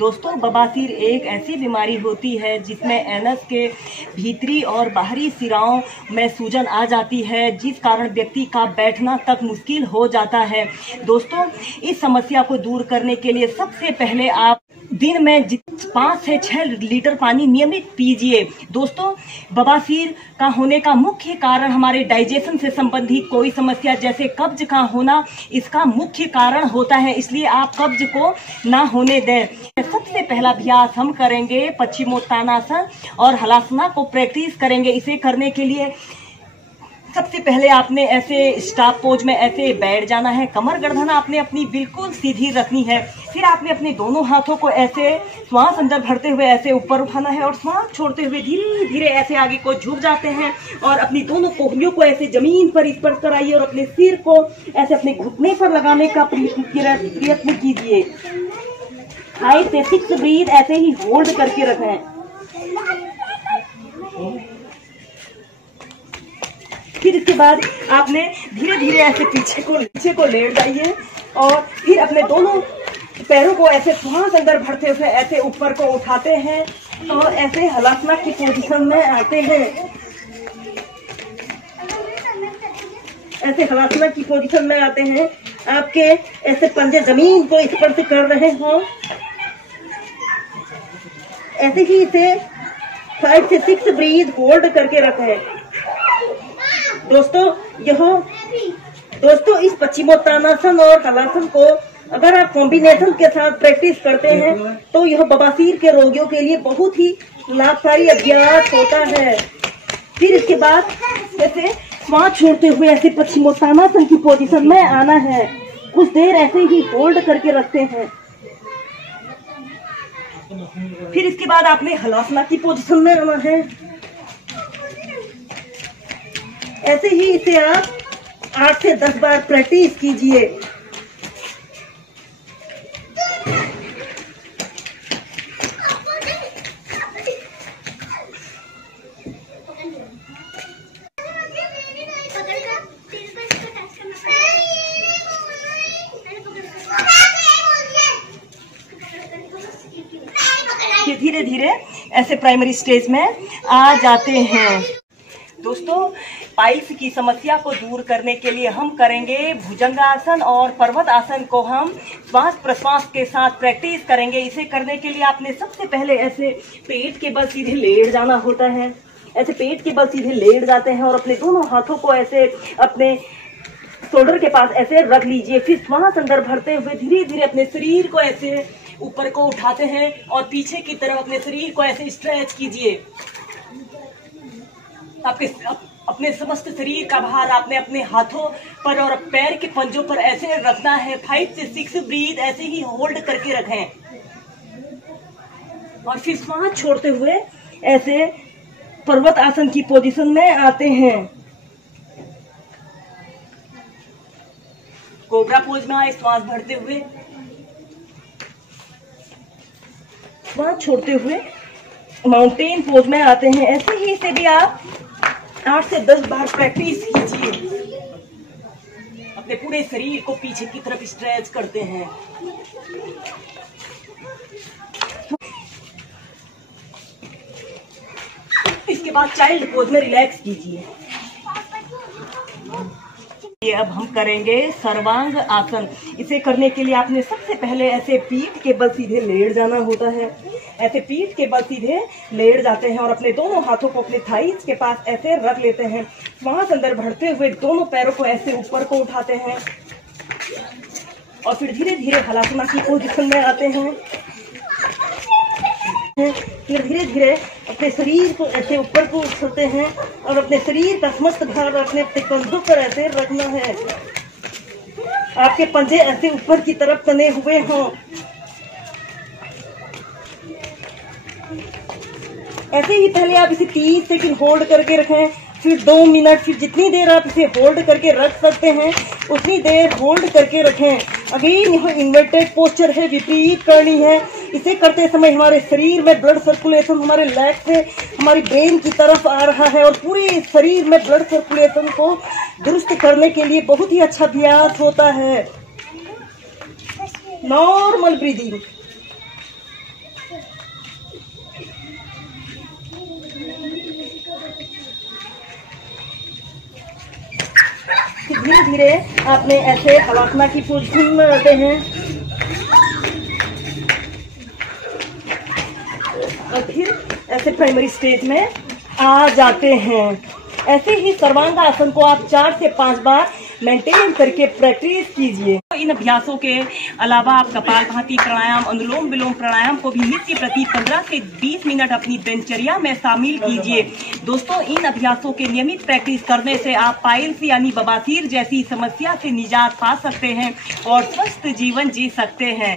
दोस्तों, बवासीर एक ऐसी बीमारी होती है जिसमें एनस के भीतरी और बाहरी सिराओं में सूजन आ जाती है, जिस कारण व्यक्ति का बैठना तक मुश्किल हो जाता है। दोस्तों, इस समस्या को दूर करने के लिए सबसे पहले आप दिन में 5 से 6 लीटर पानी नियमित पीजिए। दोस्तों, बवासीर का होने का मुख्य कारण हमारे डाइजेशन से संबंधित कोई समस्या जैसे कब्ज का होना इसका मुख्य कारण होता है, इसलिए आप कब्ज को ना होने दें। सबसे पहला अभ्यास हम करेंगे पश्चिमोत्तानासन और हलासना को प्रैक्टिस करेंगे। इसे करने के लिए सबसे पहले आपने ऐसे स्टाफ पोज में ऐसे बैठ जाना है। कमर गर्दन आपने अपनी बिल्कुल सीधी रखनी है। फिर आपने अपने दोनों हाथों को ऐसे श्वास अंदर भरते हुए ऐसे ऊपर उठाना है और श्वास छोड़ते हुए धीरे धीरे ऐसे आगे को झुक जाते हैं और अपनी दोनों कोहनियों को ऐसे जमीन पर स्पर्श कराइए और अपने सिर को ऐसे अपने घुटने पर लगाने का प्रयत्न कीजिए। 5 से 6 ब्रीथ ऐसे ही होल्ड करके रखें। फिर इसके बाद आपने धीरे धीरे ऐसे पीछे को लेट जाइए और फिर अपने दोनों पैरों को ऐसे श्वास अंदर भरते हुए ऐसे ऊपर को उठाते हैं और ऐसे हलासना की पोजीशन में आते हैं। ऐसे हलासना की पोजीशन में आते हैं। आपके ऐसे पंजे जमीन को स्पर्श कर रहे हों। ऐसे ही इसे 5 से 6 ब्रीथ होल्ड करके रखें। दोस्तों इस पश्चिमोत्तानासन और हलासन को अगर आप कॉम्बिनेशन के साथ प्रैक्टिस करते हैं तो यह बवासीर के रोगियों के लिए बहुत ही लाभकारी अभ्यास होता है। फिर इसके बाद ऐसे श्वास छोड़ते हुए ऐसे पश्चिमोत्तानासन की पोजीशन में आना है। कुछ देर ऐसे ही होल्ड करके रखते हैं। फिर इसके बाद आपने हलासना की पोजीशन में आना है। ऐसे ही इसे आप 8 से 10 बार प्रैक्टिस कीजिए। धीरे धीरे ऐसे प्राइमरी स्टेज में आ जाते हैं। दोस्तों, पाइल्स की समस्या को दूर करने के लिए हम करेंगे भुजंगासन और पर्वत आसन को हम श्वास प्रश्वास के साथ प्रैक्टिस करेंगे। इसे करने के लिए आपने सबसे पहले ऐसे पेट के बल सीधे लेट जाना होता है। ऐसे पेट के बल सीधे लेट जाते हैं और अपने दोनों हाथों को ऐसे अपने शोल्डर के पास ऐसे रख लीजिए। फिर श्वास अंदर भरते हुए धीरे धीरे अपने शरीर को ऐसे ऊपर को उठाते हैं और पीछे की तरफ अपने शरीर को ऐसे स्ट्रेच कीजिए। अपने समस्त शरीर का भार आपने अपने हाथों पर और पैर के पंजों पर ऐसे रखना है। 5 से 6 ब्रीथ ऐसे ही होल्ड करके रखें और फिर श्वास छोड़ते हुए ऐसे पर्वत आसन की पोजीशन में आते हैं। कोबरा पोज में आए, श्वास भरते हुए श्वास छोड़ते हुए माउंटेन पोज में आते हैं। ऐसे ही इसे भी आप 8 से 10 बार प्रैक्टिस कीजिए। अपने पूरे शरीर को पीछे की तरफ स्ट्रेच करते हैं। इसके बाद चाइल्ड पोज में रिलैक्स कीजिए। ये अब हम करेंगे सर्वांग आसन। इसे करने के लिए आपने सबसे पहले ऐसे पीठ के बल सीधे लेट जाना होता है। ऐसे पीठ के बल सीधे लेट जाते हैं और अपने दोनों हाथों को अपने थाइस के पास ऐसे रख लेते हैं। श्वास अंदर भरते हुए दोनों पैरों को ऐसे ऊपर को उठाते हैं और फिर धीरे धीरे हलासना की पोजीशन में आते हैं। फिर धीरे धीरे अपने शरीर को ऐसे ऊपर को उठाते हैं और अपने शरीर का समस्त भार अपने कंधों पर ऐसे रखना है। आपके पंजे ऐसे ऊपर की तरफ तने हुए हों। ऐसे ही पहले आप इसे 30 सेकंड होल्ड करके रखें, फिर 2 मिनट, फिर जितनी देर आप इसे होल्ड करके रख सकते हैं उतनी देर होल्ड करके रखें। अगेन यह इन्वर्टेड पोस्चर है, विपरीत करनी है। इसे करते समय हमारे शरीर में ब्लड सर्कुलेशन हमारे लेग से हमारी ब्रेन की तरफ आ रहा है और पूरे शरीर में ब्लड सर्कुलेशन को दुरुस्त करने के लिए बहुत ही अच्छा अभ्यास होता है। Normal breathing. धीरे आपने ऐसे हवासना की पोजीशन में रहते हैं और फिर ऐसे प्राइमरी स्टेज में आ जाते हैं। ऐसे ही सर्वांगासन को आप 4 से 5 बार मेंटेन करके प्रैक्टिस कीजिए। इन अभ्यासों के अलावा आप कपालभाति प्राणायाम, अनुलोम विलोम प्राणायाम को भी नित्य प्रति 15 से 20 मिनट अपनी दिनचर्या में शामिल कीजिए। दोस्तों, इन अभ्यासों के नियमित प्रैक्टिस करने से आप पाइल्स यानी बवासीर जैसी समस्या से निजात पा सकते हैं और स्वस्थ जीवन जी सकते हैं।